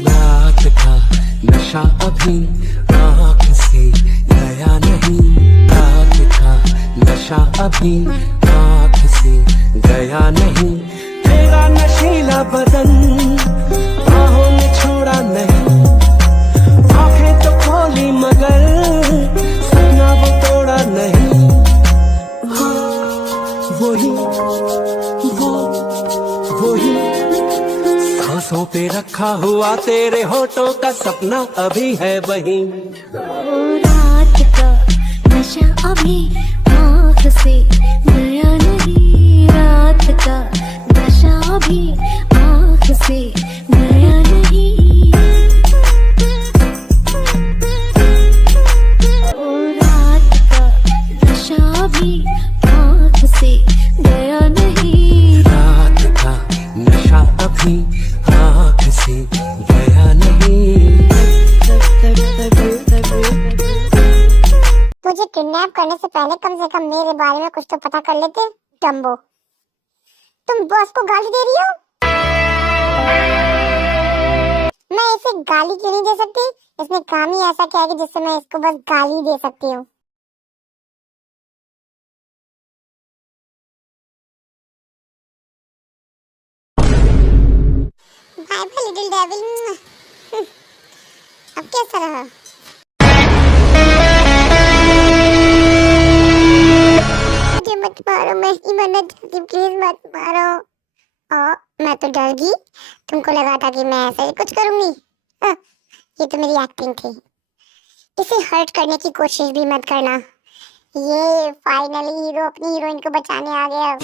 रात का नशा अभी आँख से गया नहीं, रात का नशा अभी आँख से गया नहीं। तेरा नशीला बदन बाहों में छोड़ा नहीं, आंखें तो खोली मगर सपना वो तोड़ा नहीं। वही वही सांसों पे रखा हुआ तेरे होठों का सपना अभी है वही। रात का नशा अभी आँख से गया नहीं, रात का नशा अभी आँख से गया नहीं। रात का नशा अभी आँख से गया नहीं, रात का नशा अभी आँख से गया नहीं। मुझे किडनैप करने से पहले कम से कम मेरे बारे में कुछ तो पता कर लेते। डम्बो, तुम बॉस को गाली दे रही हो? मैं इसे गाली क्यों नहीं दे सकती? इसने काम ही ऐसा किया है कि जिससे मैं इसको बस गाली दे सकती हूँ। Bye bye little devil. अब कैसा रहा? मुझे मत मारो, मैं ही मरना चाहती हूँ, प्लीज मत मारो। मैं तो डर गई, तुमको लगा था कि मैं ऐसा ही कुछ करूंगी। ये तो मेरी एक्टिंग थी। इसे हर्ट करने की कोशिश भी मत करना। ये फाइनली हीरो अपनी हीरोइन को बचाने आ गया।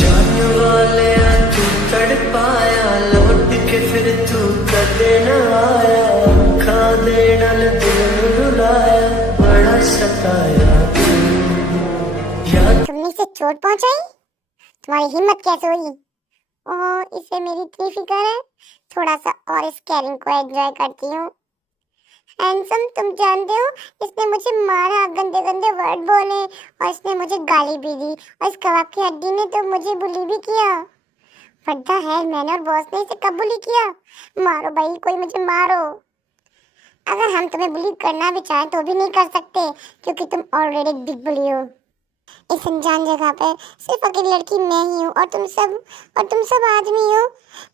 जाने वाले तू तड़पाया, लौट के फिर तू कदे न आया, खा देना दिल रुलाया, बड़ा सताया। तुमने इसे चोट पहुंचाई? तुम्हारी हिम्मत कैसे हुई? इसे मेरी इतनी फिक्र है। थोड़ा सा और इस कैरिंग को एंजॉय करती हूँ। हैंडसम, तुम जानते हो इसने मुझे मारा, गंदे गंदे वर्ड बोले और इसने मुझे गाली भी दी, और इस कबाब की हड्डी ने तो मुझे बुली भी किया। पता है मैंने और बॉस ने इसे कब बुली किया? मारो भाई, कोई मुझे मारो। अगर हम तुम्हें बुली करना भी चाहें तो भी नहीं कर सकते, क्योंकि तुम ऑलरेडी बिग बुली हो। इस अनजान जगह पे सिर्फ अकेली लड़की मैं ही हूँ, और तुम सब आदमी हो।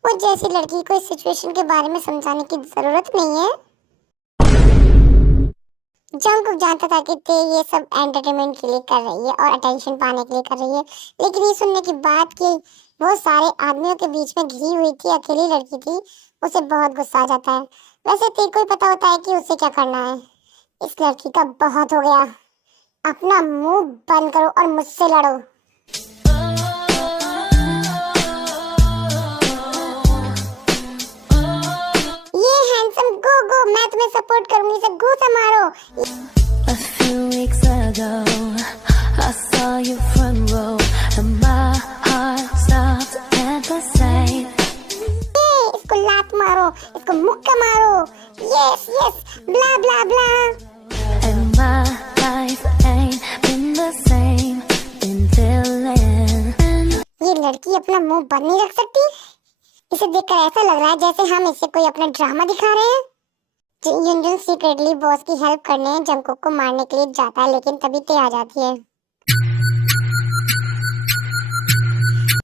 वो जैसी लड़की को इस सिचुएशन के बारे में समझाने की जरूरत नहीं है। जंगकुक जानता था कि ते ये सब एंटरटेनमेंट के लिए कर रही है और अटेंशन पाने के लिए कर रही है, लेकिन ये सुनने की बात कि वो सारे आदमियों के बीच में घिरी हुई थी, अकेली लड़की थी, उसे बहुत गुस्सा आ जाता है। वैसे ते को ही पता होता है कि उसे क्या करना है। इस लड़की का बहुत हो गया, अपना मुंह बंद करो और मुझसे लड़ो। ये हैंडसम, गो गो, मैं तुम्हें सपोर्ट करूंगी, इसे गो से मारो। A few weeks ago, I saw you front row, and my heart stopped at the sight. इसको लात मारो, इसको मुक्का मारो। Yes yes, blah blah blah. And my life ain't been the same until then. ये लड़की अपना मुंह बंद नहीं रख सकती। इसे देखकर ऐसा लग रहा है जैसे हम इसे कोई अपना ड्रामा दिखा रहे हैं। युनजुन सीक्रेटली बॉस की हेल्प करने जंगकुक को मारने के लिए जाता है, लेकिन तभी ते आ जाती है।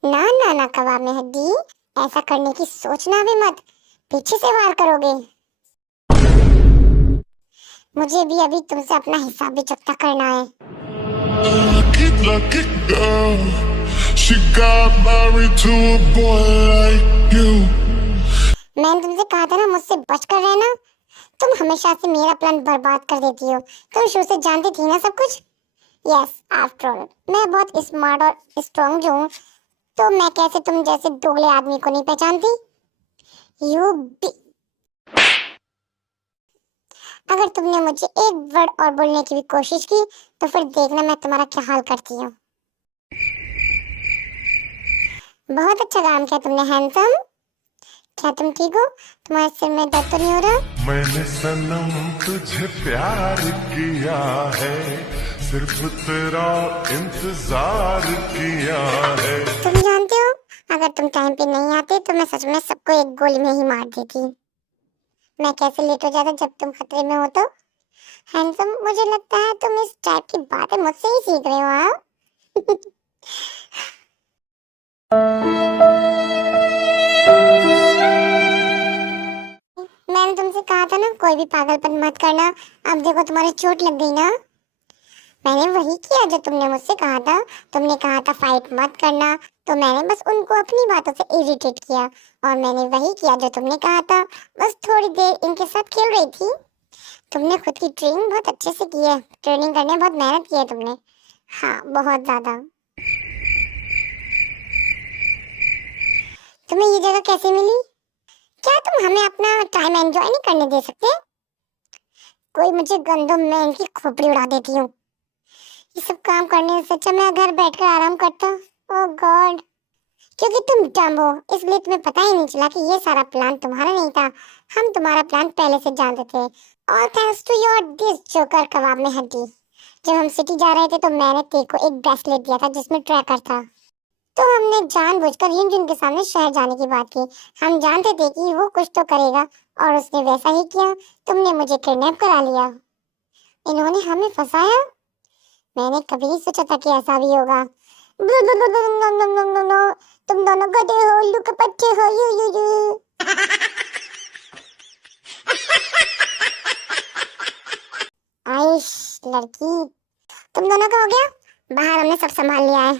ना ना ना कबाब में हड्डी, ऐसा करने की सोचना भी मत, पीछे से वार करोगे। मुझे भी अभी तुमसे अपना हिसाब भी चुकता करना है। Lucky girl, she got married to a boy like you. मैंने तुमसे कहा था ना मुझसे बचकर रहना। तुम हमेशा से मेरा प्लान बर्बाद कर देती हो। तुम शुरू से जानती थी ना सब कुछ। यस, आफ्टर ऑल मैं बहुत स्मार्ट और स्ट्रॉन्ग जो हूँ, तो मैं कैसे तुम जैसे दोगले आदमी को नहीं पहचानती? You be. अगर तुमने मुझे एक वर्ड और बोलने की भी कोशिश की तो फिर देखना मैं तुम्हारा क्या हाल करती हूँ। बहुत अच्छा काम किया तुमने हैंडसम। क्या तुम ठीक हो? तुम्हारे सिर में दर्द तो नहीं हो रहा? मैंने सनम तुझे प्यार किया है, सिर्फ तेरा इंतजार किया है। तुम जानते हो अगर तुम टाइम पे नहीं आते तो मैं सच में सबको एक गोली में ही मार देती। मैं कैसे लेट हो जाता जब तुम खतरे में हो तो। हैंडसम, मुझे लगता है तुम इस टाइप की बातें मुझसे ही सीख रहे हो। हाँ मैंने तुमसे कहा था ना कोई भी पागलपन मत करना। अब देखो तुम्हारी चोट लग गई ना। मैंने वही किया जो तुमने मुझसे कहा था। तुमने कहा था फाइट मत करना, तो मैंने बस उनको अपनी बातों से इरिटेट किया, और मैंने वही किया जो तुमने कहा था। बस थोड़ी देर इनके साथ खेल रही थी। तुमने खुद की ट्रेनिंग बहुत अच्छे से की है। ट्रेनिंग करने में बहुत मेहनत की है तुमने। हाँ, बहुत ज्यादा। तुम्हें ये जगह कैसे मिली? क्या तुम हमें अपना टाइम एंजॉय नहीं करने दे सकते? कोई मुझे गंदों में इनकी खोपड़ी उड़ा देती हूँ। ये सब काम करने से अच्छा मैं घर बैठकर आराम करता। ओह गॉड, क्योंकि तुम डम हो इसलिए तुम्हें पता ही नहीं चला कि ये सारा प्लान तुम्हारा नहीं था। हम तुम्हारा प्लान पहले से जानते थे। और thanks to your this joker कबाब में हड्डी। जब हम सिटी जा रहे थे तो मैंने तेरे को एक ब्रेसलेट दिया था जिसमें ट्रैकर था, तो हमने जानबूझकर युनजुन के सामने शहर जाने की बात की। हम जानते थे कि वो कुछ तो करेगा और उसने वैसा ही किया। तुमने मुझे किडनैप करा लिया। इन्होंने हमें फंसाया। मैंने कभी नहीं सोचा था कि ऐसा भी होगा। तुम दोनों गधे हो, लुक पट्टे हो। यू आइश लड़की, तुम दोनों का हो गया। बाहर हमने सब संभाल लिया है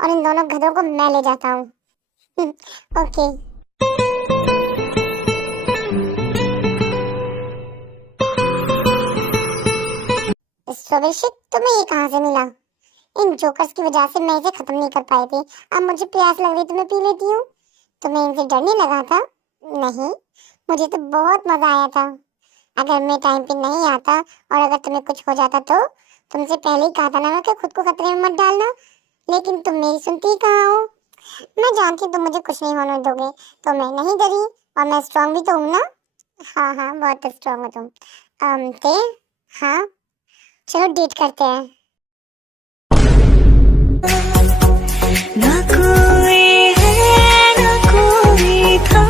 और इन दोनों गधों को मैं ले जाता हूँ। ओके। स्वदेशी, तुम्हें ये कहाँ से मिला? इन जोकर्स की वजह से मैं इसे खत्म नहीं कर पाई थी। अब मुझे प्यास लग रही तो मैं पी लेती हूँ। तुम्हें इनसे डर नहीं लगा था? नहीं, मुझे तो बहुत मजा आया था। अगर मैं टाइम पे नहीं आता और अगर तुम्हें कुछ हो जाता तो तुमसे पहले ही कहा था ना मैं कि खुद को खतरे में मत डालना, लेकिन तुम मेरी सुनती ही कहाँ हो। मैं जानती तुम मुझे कुछ नहीं होने दोगे, तो मैं नहीं डरी। और मैं स्ट्रांग भी तो हूँ ना। हाँ हाँ, बहुत स्ट्रांग हो तुम। ते हाँ, चलो डेट करते हैं। ना कोई है ना कोई था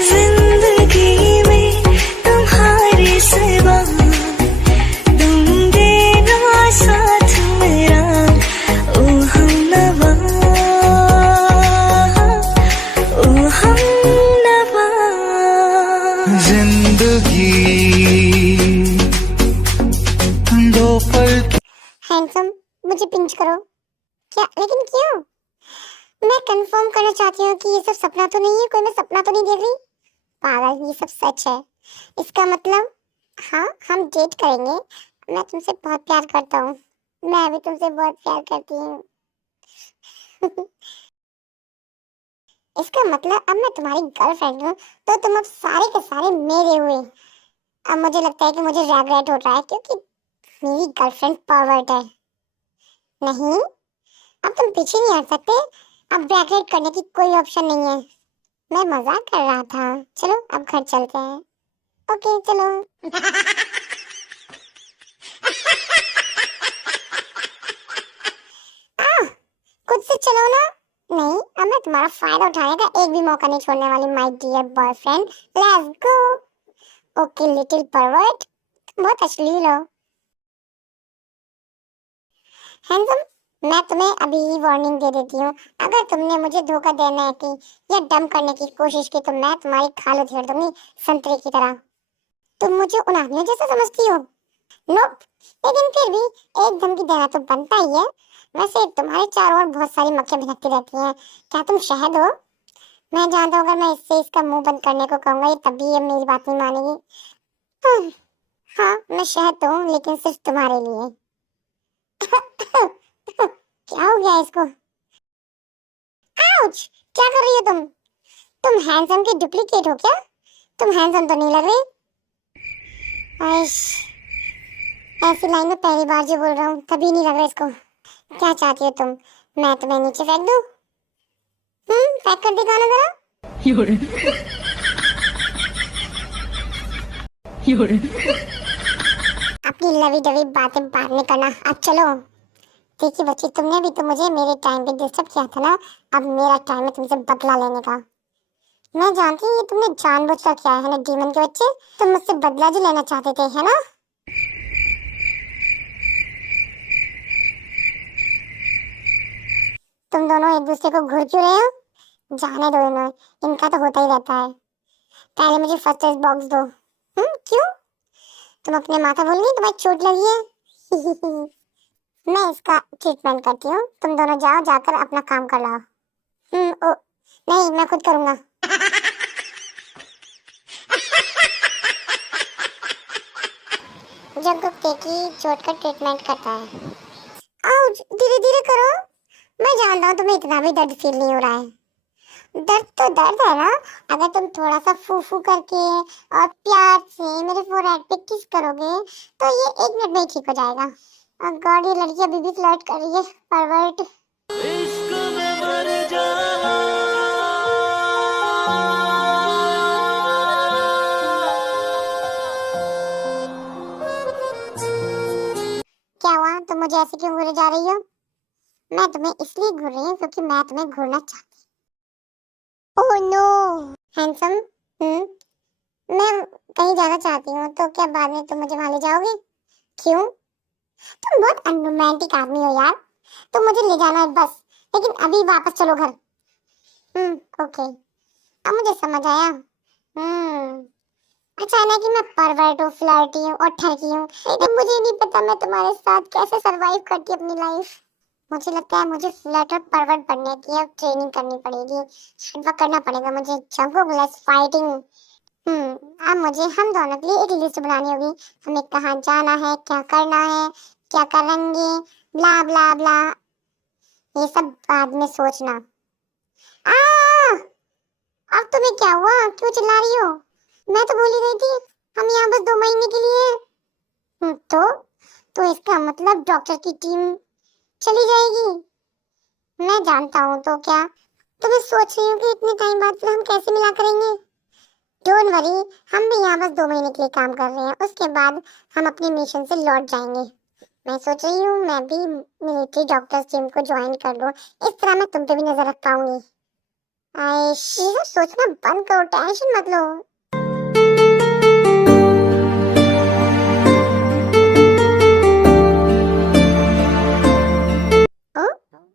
जिंदगी में तुम्हारे सिवा, तुम देना साथ मेरा ओ हमनवा, ओ हमनवा। जिंदगी दो पल की। हैंडसम, मुझे पिंच करो। क्या? लेकिन क्यों? मैं कंफर्म करना चाहती हूँ कि ये सब सपना तो नहीं है। कोई मैं सपना तो नहीं देख रही। पागल, ये सब सच है। इसका मतलब हाँ, हम डेट करेंगे। मैं तुमसे बहुत प्यार करता हूँ। मैं भी तुमसे बहुत प्यार करती हूँ। इसका मतलब अब मैं तुम्हारी गर्लफ्रेंड हूँ, तो तुम अब सारे के सारे मेरे हुए। अब मुझे लगता है कि मुझे रिग्रेट हो रहा है क्योंकि मेरी गर्लफ्रेंड परवर्ट है। नहीं, अब तुम पीछे नहीं हट सकते। अब ब्रैकेट करने की कोई ऑप्शन नहीं है। मैं मजाक कर रहा था। चलो अब घर चलते हैं। ओके चलो। खुद से चलो ना। नहीं, अब मैं तुम्हारा फायदा उठाने का एक भी मौका नहीं छोड़ने वाली my dear boyfriend. Let's go. Okay little pervert, बहुत अश्लील हो। हैंडसम, मैं तुम्हें अभी ही वार्निंग दे देती हूँ। अगर तुमने मुझे धोखा देने की या डम करने की कोशिश की तो मैं तुम्हारी खाल उधेड़ दूंगी संतरे की तरह। तुम मुझे उन आदमियों जैसा समझती हो? नोप, लेकिन फिर भी एक धमकी देना तो बनता ही है। वैसे तुम्हारे चारों ओर बहुत सारी मक्खियां भिनकती रहती हैं। क्या तुम शहद हो? मैं जानता हूँ अगर मैं इससे इसका मुंह बंद करने को कहूंगा ये तभी ये मेरी बात नहीं मानेगी। हाँ, मैं शहद तो हूँ, लेकिन सिर्फ तुम्हारे लिए। क्या हो गया इसको? आउच! क्या कर रही हो तुम? तुम हैंडसम की डुप्लीकेट हो क्या? तुम हैंडसम तो नहीं लग रही। आइश, ऐसी लाइन में पहली बार जो बोल रहा हूँ तभी नहीं लग रहा इसको। क्या चाहती हो तुम? मैं तुम्हें नीचे फेंक दूँ? फेंक कर दिखाना जरा। अपनी लवी डवी बातें बाद में करना, अब चलो। देखिए बच्ची, तुमने भी तो मुझे मेरे टाइम पे डिस्टर्ब किया था ना। अब मेरा टाइम है तुमसे बदला लेने का। मैं जानती हूँ ये तुमने जानबूझकर किया है ना डीमन के बच्चे। तुम मुझसे बदला जो लेना चाहते थे, है ना? तुम दोनों एक दूसरे को घूर क्यों रहे हो? जाने दो इन्हें, इनका तो होता ही रहता है। पहले मुझे फर्स्ट एड बॉक्स दो। क्यों? तुम अपने माथा भूल गई? तुम्हें चोट लगी है? मैं इसका ट्रीटमेंट करती हूँ, तुम दोनों जाओ, जाकर अपना काम कर लाओ। ओ नहीं, मैं खुद करूँगा। जंकुक टेकी चोट का ट्रीटमेंट करता है। आउच, धीरे धीरे करो। मैं जानता हूँ तुम्हें इतना भी दर्द फील नहीं हो रहा है। दर्द तो दर्द है ना। अगर तुम थोड़ा सा फू फू करके और प्यार से मेरे फोरहेड पे किस करोगे तो ये 1 मिनट में ही ठीक हो जाएगा। और गॉड, ये लड़की अभी भी फ्लर्ट कर रही है, परवर्ट। इश्क में मर जा। क्या हुआ? तुम मुझे ऐसे क्यों घूरे जा रही हो? मैं तुम्हें इसलिए घूर रही हूँ क्योंकि मैं तुम्हें घूरना चाहती हूँ। ओह नो हैंडसम, मैं कहीं जाना चाहती हूँ, तो क्या बाद में तुम मुझे वहां ले जाओगे? क्यों? तुम बहुत अनरोमांटिक आदमी हो यार। तुम मुझे ले जाना है बस, लेकिन अभी वापस चलो घर। ओके, अब मुझे समझ आया। अच्छा है ना कि मैं परवर्ट हूँ, फ्लर्टी हूँ और ठरकी हूँ, लेकिन मुझे नहीं पता मैं तुम्हारे साथ कैसे सरवाइव करती अपनी लाइफ। मुझे लगता है मुझे फ्लर्ट और परवर्ट बनने की अब ट्रेनिंग करनी पड़ेगी, हार्डवर्क करना पड़ेगा मुझे। Jungkook, let's fighting. अब मुझे हम दोनों के लिए एक लिस्ट बनानी होगी। हमें कहाँ जाना है, क्या करना है, क्या करेंगे, ब्ला ब्ला ब्ला, ये सब बाद में सोचना। अब तुम्हें क्या हुआ? क्यों चिल्ला रही हो? मैं तो भूल ही गई थी, हम यहाँ बस 2 महीने के लिए। तो इसका मतलब डॉक्टर की टीम चली जाएगी। मैं जानता हूँ, तो क्या तुम्हें सोच रही हूँ कि इतने टाइम बाद फिर हम कैसे मिला करेंगे? डोंट वरी, हम भी यहाँ बस 2 महीने के लिए काम कर रहे हैं, उसके बाद हम अपने मिशन से लौट जाएंगे। मैं सोच रही हूँ मैं भी मिलिट्री डॉक्टर्स टीम को ज्वाइन कर लूँ, इस तरह मैं तुम पे भी नजर रख पाऊंगी। ये सब सोचना बंद करो, टेंशन मत लो।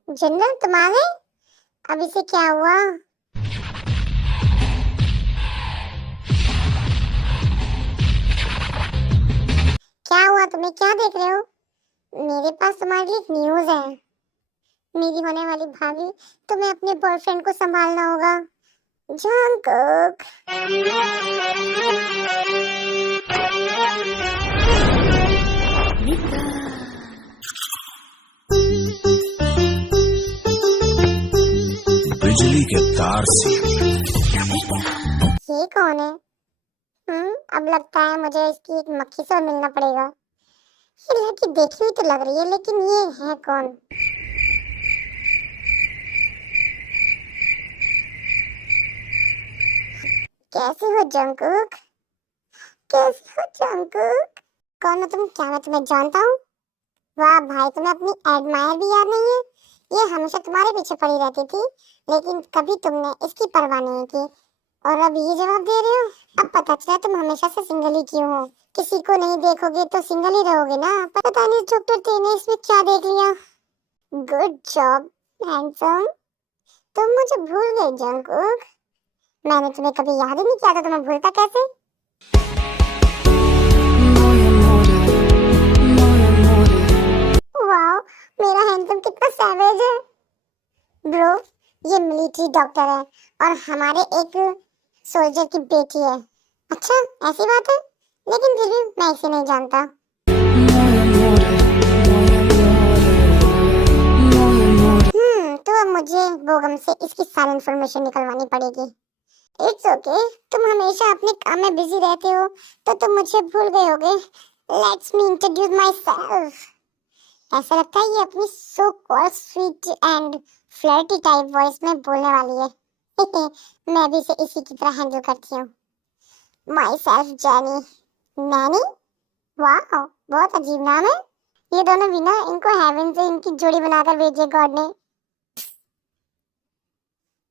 जनरल, तुम आ गए? अब इसे क्या हुआ? क्या हुआ? तुम्हें क्या देख रहे हो? मेरे पास तुम्हारे लिए एक न्यूज़ है। मेरी होने वाली भाभी, तुम्हें अपने बॉयफ्रेंड को संभालना होगा। जंकुक। बिजली के तार से। ये कौन है? अब लगता है मुझे इसकी एक मक्खी से मिलना पड़ेगा। ये लड़की देखी हुई तो लग रही है, लेकिन ये है कौन? कैसे हो जंकुक? कैसे हो जंकुक? कौन हो तुम? क्या मैं तुम्हें जानता हूँ? वाह भाई, तुम्हें अपनी एडमायर भी याद नहीं है? ये हमेशा तुम्हारे पीछे पड़ी रहती थी, लेकिन कभी तुमने इसकी परवाह नहीं की, और अब ये जवाब दे रहे हो? अब पता चला तुम हमेशा से सिंगल ही क्यों हो। किसी को नहीं देखोगे तो सिंगल ही रहोगे ना। पता नहीं डॉक्टर टे ने इसमें क्या देख लिया। गुड जॉब हैंडसम, तुम मुझे भूल गए जंकुक। मैंने तुम्हें कभी याद ही नहीं किया था, तुम्हें भूलता कैसे? वाओ, मेरा हैंडसम कितना सैवेज है। ब्रो, ये मिलिट्री डॉक्टर है और हमारे एक सोल्जर की बेटी है। अच्छा, ऐसी बात है, लेकिन फिर भी मैं इसे नहीं जानता। तो अब मुझे बोगम से इसकी सारी इंफॉर्मेशन निकलवानी पड़ेगी। इट्स ओके, तुम हमेशा अपने काम में बिजी रहते हो, तो तुम मुझे भूल गए होगे। Let's me introduce my self. ऐसा लगता है ये अपनी so called sweet and flirty type voice में बोलने वाली है। मैं भी इसे इसी की तरह हैंडल करती हूँ। Myself Jenny. नैनी? वाह, बहुत अजीब नाम है। ये दोनों भी ना, इनको हेवन से इनकी जोड़ी बनाकर भेजे गॉड ने।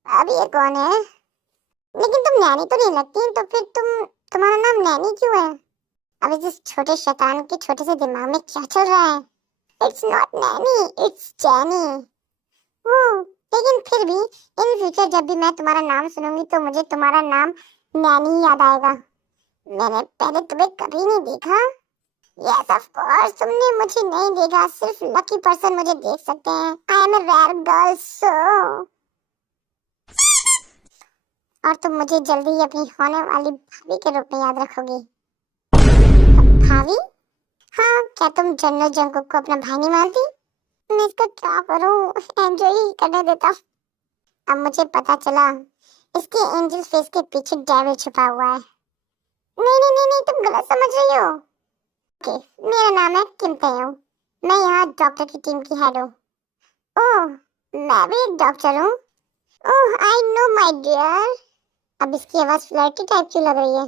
अब ये कौन है? लेकिन तुम नैनी तो नहीं लगती, तो फिर तुम्हारा नाम नैनी क्यों है? अब इस छोटे शैतान के छोटे से दिमाग में क्या चल रहा है? It's not Nanny, it's Jenny. लेकिन फिर भी इन फ्यूचर जब भी मैं तुम्हारा नाम सुनूंगी तो मुझे तुम्हारा नाम नैनी ही याद आएगा। मैंने पहले तुम्हें कभी नहीं देखा। यस ऑफ कोर्स, तुमने मुझे नहीं देखा, सिर्फ लकी पर्सन मुझे देख सकते हैं। I am a rare girl so. और तुम मुझे जल्दी ही अपनी होने वाली भाभी के रूप में याद रखोगी। भाभी? हाँ, क्या तुम जनरल जंगकुक को अपना भाई नहीं मानती? मैं इसका क्या करूं? एंजॉय ही करने देता। अब मुझे पता चला इसके एंजल फेस के पीछे डेविल छुपा हुआ है। नहीं, तुम गलत समझ रही हो। ओके, मेरा नाम है किम तयंग। मैं यहाँ डॉक्टर की टीम की हेड हूँ। ओह, मैं भी एक डॉक्टर हूँ। ओह, आई नो माय डियर। अब इसकी आवाज फ्लर्टी टाइप की लग रही है।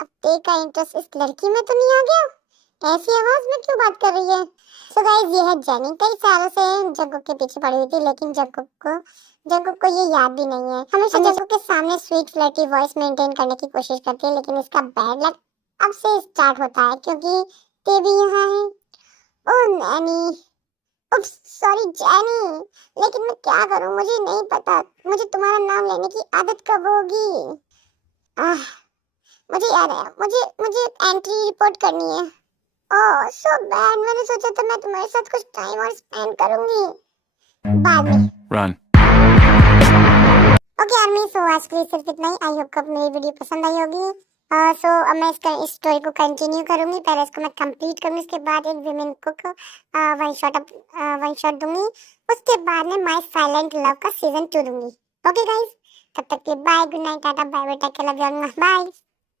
अब तेरा इंटरेस्ट इस लड़की में तो नहीं आ गया? ऐसी आवाज में क्यों बात कर रही है? सो गाइस, ये है जेनी। कई सालों से जंगकुक के पीछे पड़ी हुई थी, लेकिन जंगकुक को ये याद भी नहीं है। हमेशा जंगकुक के सामने स्वीट फ्लर्टी वॉइस मेंटेन करने की कोशिश करती है, लेकिन इसका बैड लक अब से स्टार्ट होता है क्योंकि ते भी यहाँ है। ओह नैनी, उप्स सॉरी जेनी, लेकिन मैं क्या करूँ? मुझे नहीं पता मुझे तुम्हारा नाम लेने की आदत कब होगी। मुझे याद है, मुझे एंट्री रिपोर्ट करनी है। ओह सो बैड, मैंने सोचा था मैं तुम्हारे साथ कुछ टाइम और स्पेंड करूंगी बाद में। Run. ओके आर्मी, सो आज के लिए सिर्फ इतना ही। आई होप आपको मेरी वीडियो पसंद आई होगी। सो अब मैं इस स्टोरी को कंटिन्यू करूंगी। पहले इसको मैं कंप्लीट करूंगी, उसके बाद एक विमेन को वन शॉट दूंगी। उसके बाद में माय साइलेंट लव का सीजन 2 दूंगी। ओके गाइस, तब तक के bye, good night, tata, bye bye, take care, love you all, bye.